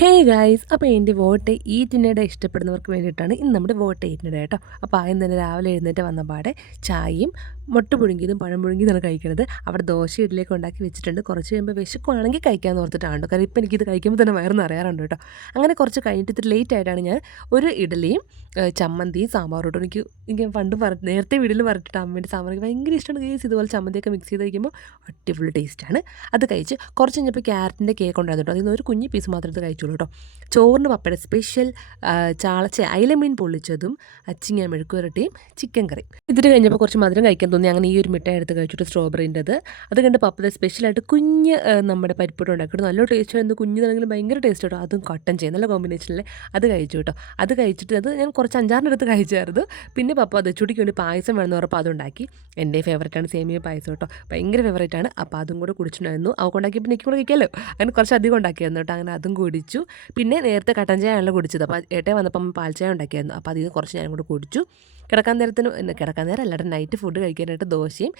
Hey guys, അപ്പോൾ എൻ്റെ vote ഈറ്റിനിടെ ഇഷ്ടപ്പെടുന്നവർക്ക് വേണ്ടിയിട്ടാണ് ഇന്ന് നമ്മുടെ വോട്ട് ഈറ്റിനിടെ കേട്ടോ. അപ്പോൾ ആദ്യം തന്നെ രാവിലെ എഴുന്നേറ്റ് വന്ന പാടെ ചായയും മുട്ട പുഴുങ്ങിയതും പഴം പുഴുങ്ങിയതാണ് കഴിക്കുന്നത്. അവിടെ ദോശ ഇഡ്ഡലിയൊക്കെ ഉണ്ടാക്കി വെച്ചിട്ടുണ്ട്. കുറച്ച് കഴിയുമ്പോൾ വിശക്കുവാണെങ്കിൽ കഴിക്കാമെന്ന് ഓർത്തിട്ടാണ് കേട്ടോ. കാരണം ഇപ്പം എനിക്കിത് കഴിക്കുമ്പോൾ തന്നെ വയറ് നിറയാറുണ്ട് കേട്ടോ. അങ്ങനെ കുറച്ച് കഴിഞ്ഞിട്ട് ഇത്തിരി ലേറ്റ് ആയിട്ടാണ് ഞാൻ ഒരു ഇഡ്ഡലിയും ചമ്മന്തിയും സാമ്പാറും കേട്ടോ. എനിക്ക് പണ്ട് നേരത്തെ വീട്ടിൽ പറഞ്ഞിട്ട് അമ്മേൻ്റെ സാമ്പാർ ഭയങ്കര ഇഷ്ടമാണ് ഗൈസ്. ഇതുപോലെ ചമ്മന്തിയൊക്കെ മിക്സ് ചെയ്ത് കഴിക്കുമ്പോൾ അടിപൊളി ടേസ്റ്റാണ്. അത് കഴിച്ച് കുറച്ച് കഴിഞ്ഞപ്പോൾ ക്യാരറ്റിൻ്റെ കേക്ക് ഉണ്ടായിരുന്നു കേട്ടോ. അതിൽ നിന്ന് ഒരു കുഞ്ഞ് പീസ് മാത്രം എടുത്ത് കഴിച്ചോളൂ കേട്ടോ. ചോറിന് പപ്പയുടെ സ്പെഷ്യൽ അയിലമീൻ പൊള്ളിച്ചതും അച്ചിങ്ങ മെഴുക്കുവരട്ടിയും ചിക്കൻ കറി. ഇതിട്ട് കഴിഞ്ഞപ്പോൾ കുറച്ച് മധുരം കഴിക്കാൻ തോന്നി. അങ്ങനെ ഈ ഒരു മിഠായി എടുത്ത് കഴിച്ചിട്ട് സ്ട്രോബെറിൻ്റെത്. അത് കണ്ട് പപ്പയുടെ സ്പെഷ്യലായിട്ട് കുഞ്ഞ് നമ്മുടെ പരിപ്പോട്ട് ഉണ്ടാക്കിയിട്ട് നല്ല ടേസ്റ്റ് ആയിരുന്നു. കുഞ്ഞിനാണെങ്കിലും ഭയങ്കര ടേസ്റ്റ് കേട്ടോ. അതും കട്ടൻ ചെയ്യും നല്ല കോമ്പിനേഷനിൽ. അത് കഴിച്ചു കേട്ടോ. അത് കഴിച്ചിട്ട് അത് ഞാൻ കുറച്ച് 5-6 എടുത്ത് കഴിച്ചായിരുന്നു. പിന്നെ പപ്പ അത് ചുടിക്ക് വേണ്ടി പായസം വേണമെന്ന് പറഞ്ഞപ്പോൾ അതുണ്ടാക്കി. എൻ്റെ ഫേവറേറ്റാണ് സേമിയ പായസം കേട്ടോ. ഭയങ്കര ഫേവറേറ്റാണ്. അപ്പോൾ അതും കൂടെ കുടിച്ചിട്ടുണ്ടായിരുന്നു. അവൾക്ക് ഉണ്ടാക്കിയപ്പോൾ എനിക്ക് കൂടെ കഴിക്കാമല്ലോ. അങ്ങനെ കുറച്ച് അധികം ഉണ്ടാക്കിയായിരുന്നു കേട്ടോ. അങ്ങനെ അതും കുടിച്ചു. പിന്നെ നേരത്തെ കട്ടൻ ചായയാണല്ലോ കുടിച്ചത്. അപ്പോൾ ഏട്ടൻ വന്നപ്പം പാൽ ചായ ഉണ്ടാക്കിയായിരുന്നു. അപ്പോൾ അതിൽ നിന്ന് കുറച്ച് ഞാനും കൂടെ കുടിച്ചു. കിടക്കാൻ നേരം അല്ലാതെ നൈറ്റ് ഫുഡ് കഴിക്കാനായിട്ട് ദോശയും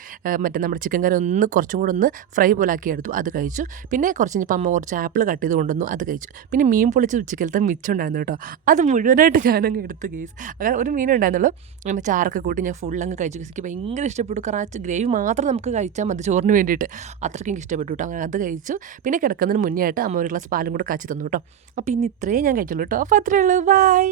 മറ്റേ നമ്മുടെ ചിക്കൻ കറി കുറച്ചും കൂടെ ഒന്ന് ഫ്രൈ പോലെ ആക്കി എടുത്തു. അത് കഴിച്ചു. പിന്നെ കുറച്ച് കഴിഞ്ഞപ്പോൾ അമ്മ കുറച്ച് ആപ്പിൾ കട്ട് ചെയ്ത് കൊണ്ടുവന്നു. അത് കഴിച്ചു. പിന്നെ മീൻ പൊളിച്ച് ഉച്ചക്കലത്തെ മിച്ചം ഉണ്ടായിരുന്നു കേട്ടോ. അത് മുഴുവനായിട്ട് ഞാനങ്ങ് എടുത്ത് കേസ്. അങ്ങനെ ഒരു മീൻ ഉണ്ടായിരുന്നുള്ളൂ. അങ്ങനെ ചാറൊക്കെ കൂട്ടി ഞാൻ ഫുൾ അങ്ങ് കഴിച്ചു. എനിക്ക് ഭയങ്കര ഇഷ്ടപ്പെട്ടു. കാരണം ഗ്രേവി മാത്രം നമുക്ക് കഴിച്ചാൽ മതി ചോറിന് വേണ്ടിയിട്ട്. അത്രയ്ക്ക് എനിക്ക് ഇഷ്ടപ്പെട്ടു കേട്ടോ. അങ്ങനെ അത് കഴിച്ചു. പിന്നെ കിടക്കുന്നതിന് മുന്നേ ആയിട്ട് അമ്മ ഒരു ഗ്ലാസ് പാലും കൂടെ കാച്ചി തന്നു കേട്ടോ. അപ്പോൾ ഇന്ന് ഇത്രയും ഞാൻ കഴിച്ചുള്ളൂ കേട്ടോ. അപ്പോൾ അത്രയേ ഉള്ളൂ. ബൈ.